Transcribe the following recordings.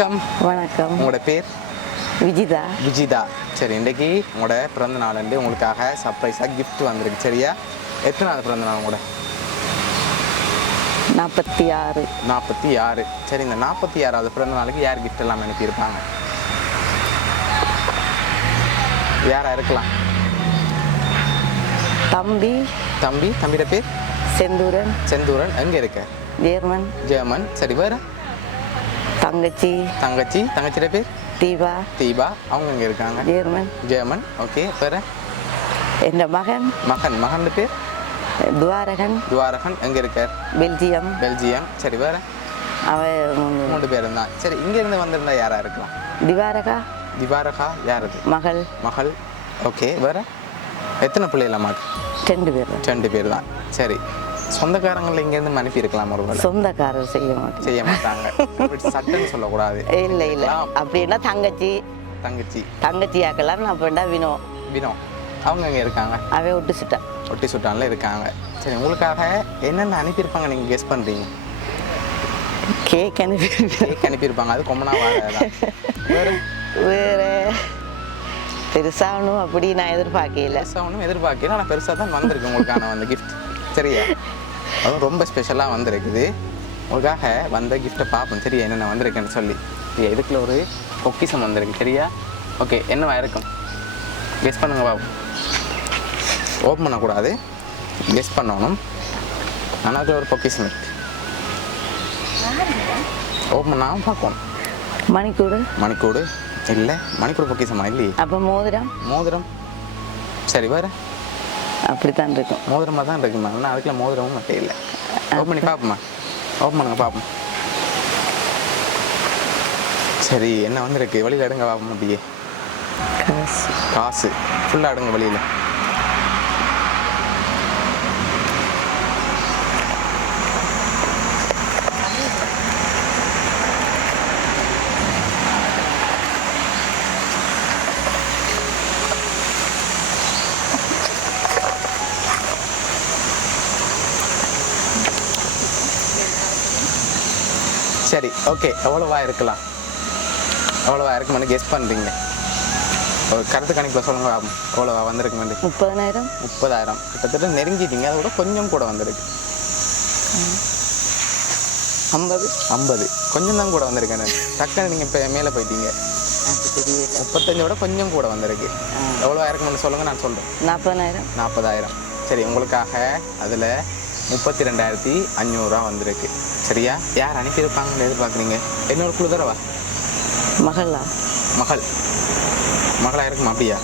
வணக்கம். வணக்கம். உங்களோட பேர்? விஜிதா. விஜிதா. சரி, இன்றைக்கி உங்களோட பிறந்த நாள் உங்களுக்காக சர்ப்ரைஸாக கிஃப்ட் வந்திருக்கு. சரியா? எத்தனாவது பிறந்த நாள் உங்களோட? 46. 46. சரி, இந்த 46வது பிறந்த நாளுக்கு யார் கிஃப்ட் எல்லாம் அனுப்பியிருப்பாங்க? யாராக இருக்கலாம்? தம்பி. தம்பியோட பேர்? செந்தூரன். செந்தூரன். எங்கே இருக்க? ஜெர்மன். சரி, வேறு? தங்கச்சியோட பேர்? தீபா. அவங்க எங்கே இருக்காங்க? ஜெர்மன். ஓகே, வேறு? என் மகன் பேர்? துவாரகன். எங்கே இருக்கார்? பெல்ஜியம். சரி, வேறு? அவன் 3 பேரும் தான். சரி, இங்கேருந்து வந்திருந்தா யாராக இருக்கலாம்? திவாரகா. யார் அது? மகள். ஓகே, வேறு? எத்தனை பிள்ளைகள் அம்மாக்கு? 2 பேர் தான். சரி, சொந்தக்காரங்களில் இங்கேருந்து அனுப்பியிருக்கலாம். ஒரு சொந்தக்காரர் செய்ய மாட்டாங்க. சட்டன்னு சொல்லக்கூடாது. இல்லை அப்படின்னா தங்கச்சி ஆக்கலாம். அப்படின்னா வினோ. அவங்க எங்கே இருக்காங்க? அவன் ஒட்டி சுட்டான்ல இருக்காங்க. சரி, உங்களுக்காக என்னென்ன அனுப்பியிருப்பாங்க நீங்கள் கெஸ் பண்ணுறீங்க? கேக் அனுப்பியிருப்பாங்க. அது கொம்மனா வேறு பெருசாகணும் அப்படி நான் எதிர்பார்க்கல. ஆனால் பெருசாக தான் வந்திருக்கு உங்களுக்கான கிஃப்ட். சரியா? அதுவும் ரொம்ப ஸ்பெஷலாக வந்திருக்குது. உங்களுக்காக வந்த கிஃப்ட்டை பார்ப்போம். சரியா, என்னென்ன வந்திருக்குன்னு சொல்லி. இதுக்குள்ள ஒரு பொக்கிஷம் வந்திருக்கு. சரியா? ஓகே, என்னவா இருக்கும்? கெஸ் பண்ணுங்க பாபு. ஓப்பன் பண்ணக்கூடாது, கெஸ் பண்ணணும். ஆனால் அதுக்குள்ள ஒரு பொக்கிஷம் இருக்கு. ஓப்பன் பண்ணாமல் பார்க்கணும். மணிக்கூடு இல்லை. மணிக்கூடு பொக்கிஷமா இல்லையே. அப்போ மோதிரம். சரி, வேறு? அப்படித்தான் இருக்கும். மோதிரமாக தான் இருக்குமா? ஆனால் அதுக்குள்ள மோதிரமும் மட்டும் இல்லை. ஓப்பன் பண்ணி பார்ப்போமா? ஓப்பன் பண்ணுங்க பார்ப்போம். சரி, என்ன வந்திருக்கு? வெளியில் எடுங்க பார்ப்போம். அப்படியே காசு ஃபுல்லாக எடுங்க வெளியில். சரி, ஓகே. எவ்வளோவா இருக்குமென்னு கெஸ் பண்ணுறீங்க? ஒரு கருத்து கணிப்பில் சொல்லுங்க. எவ்வளோவா வந்திருக்குமெண்டு? 30,000. கிட்டத்தட்ட நெருங்கிட்டீங்க. அதை விட கொஞ்சம் கூட வந்திருக்கு. 50. கொஞ்சம் தான் கூட வந்திருக்கேன். டக்குன்னு நீங்கள் இப்போ மேலே போயிட்டீங்க. 35 விட கொஞ்சம் கூட வந்திருக்கு. எவ்வளோவா இருக்குமென்னு சொல்லுங்கள், நான் சொல்கிறேன். 40,000. சரி, உங்களுக்காக அதில் 32,500 வந்திருக்கு. சரியா? யார் அனுப்பியிருப்பாங்கன்னு எதிர்பார்க்குறீங்க? என்னோட குழு தரவா? மகளா இருக்குமா? அப்படியா?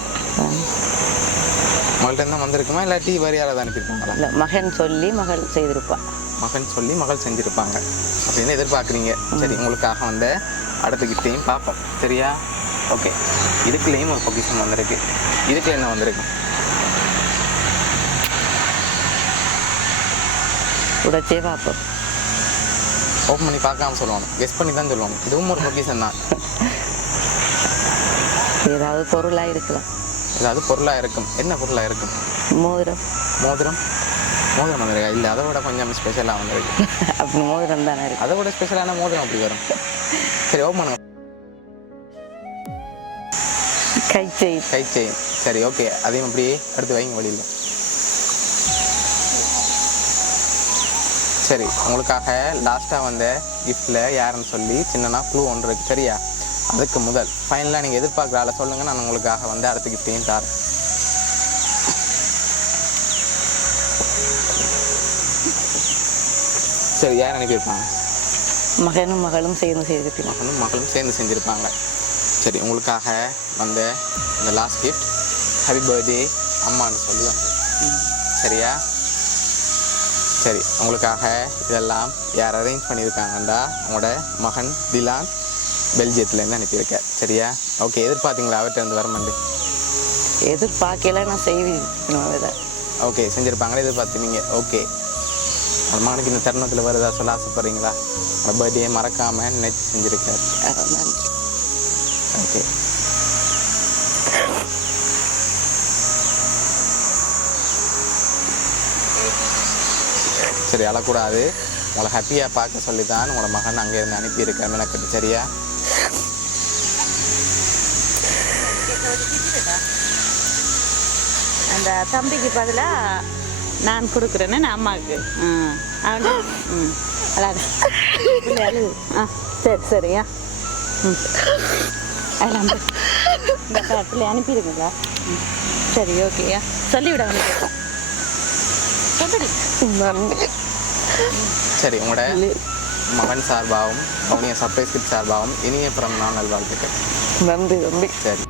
மகள்கிட்ட தான் வந்திருக்குமா இல்லாட்டி வேறு யாராவது அனுப்பியிருப்பாங்களா? மகன் சொல்லி மகள் செஞ்சுருப்பாங்க அப்படின்னு எதிர்பார்க்குறீங்க. சரி, உங்களுக்காக வந்த அடுத்த கிஃப்டையும் பார்ப்போம். சரியா? ஓகே, இதுக்குள்ளேயும் ஒரு பொக்கிஷன் வந்திருக்கு. இதுக்கு என்ன வந்திருக்கு? உடச்சே பார்ப்போம். ஓப்பன் பண்ணி பார்க்காம சொல்லணும், கெஸ் பண்ணி தான் சொல்லணும். இதுவும் ஒரு பொக்கிஷன் தான். ஏதாவது பொருளாக இருக்கும். என்ன பொருளாக இருக்கும்? மோதிரம் வந்திருக்கா? இல்லை, அதை விட கொஞ்சம் ஸ்பெஷலாக வந்திருக்கு. அப்படி மோதிரம் தானே இருக்கு. அதை விட ஸ்பெஷலான மோதிரம் அப்படி வரும். சரி, ஓப்பன் பண்ணுங்க. கை செயின். சரி, ஓகே. அதையும் அப்படியே எடுத்து வைங்க வழியில். சரி, உங்களுக்காக லாஸ்ட்டாக வந்த கிஃப்டில் யாருன்னு சொல்லி சின்னனா க்ளூ ஒன்று இருக்குது. சரியா? அதுக்கு முதல் ஃபைனலாக நீங்கள் எதிர்பார்க்குற ஆளை சொல்லுங்கள். நான் உங்களுக்காக வந்து அடுத்த கிஃப்டையும் தரேன். சரி, யார் அனுப்பியிருப்பாங்க? மகனும் சேர்ந்து செஞ்சுருப்பாங்க. சரி, உங்களுக்காக வந்த இந்த லாஸ்ட் கிஃப்ட் ஹாப்பி பர்த்டே அம்மான்னு சொல்லி வந்து. சரியா? சரி, உங்களுக்காக இதெல்லாம் யார் அரேஞ்ச் பண்ணியிருக்காங்கன்றா உங்களோட மகன் திலான் பெல்ஜியத்துலேருந்து அனுப்பியிருக்க. சரியா? ஓகே, எதிர்பார்த்தீங்களா அவர்கிட்ட இருந்து வரமாண்டு? எதிர்பார்க்கல, நான் செய்வேன். ஓகே, செஞ்சுருப்பாங்களே எதிர்பார்த்துனீங்க. ஓகே, அந்த மகனுக்கு இந்த தருணத்தில் வருதா சொல்ல ஆசைப்படுறீங்களா? உங்களோட பர்த்டே மறக்காமல் நினைச்சு செஞ்சுருக்கார். ஓகே, சரி, அழக்கூடாது. உங்களை ஹாப்பியாக பார்க்க சொல்லி தான் உங்களோட மகன் அங்கேருந்து அனுப்பியிருக்கேன் மெனக்கட்டு. சரியா? அந்த தம்பிக்கு பதிலாக நான் கொடுக்குறேன்னு நான் அம்மாவுக்கு அவனு அழாது அழுது சரி சரியா அதெல்லாம் இந்த பிள்ளை அனுப்பிடுங்களா சரி ஓகேயா சொல்லிவிட அவனுக்கு சொல்லி சரி உங்களோட மகன் சார்பாகவும் அவனிய சர்ப்ரைஸ் கிட் சார்பாகவும் இனிய பிறந்த நாள் நல்வாழ்த்துக்கள். நன்றி தம்பி. சரி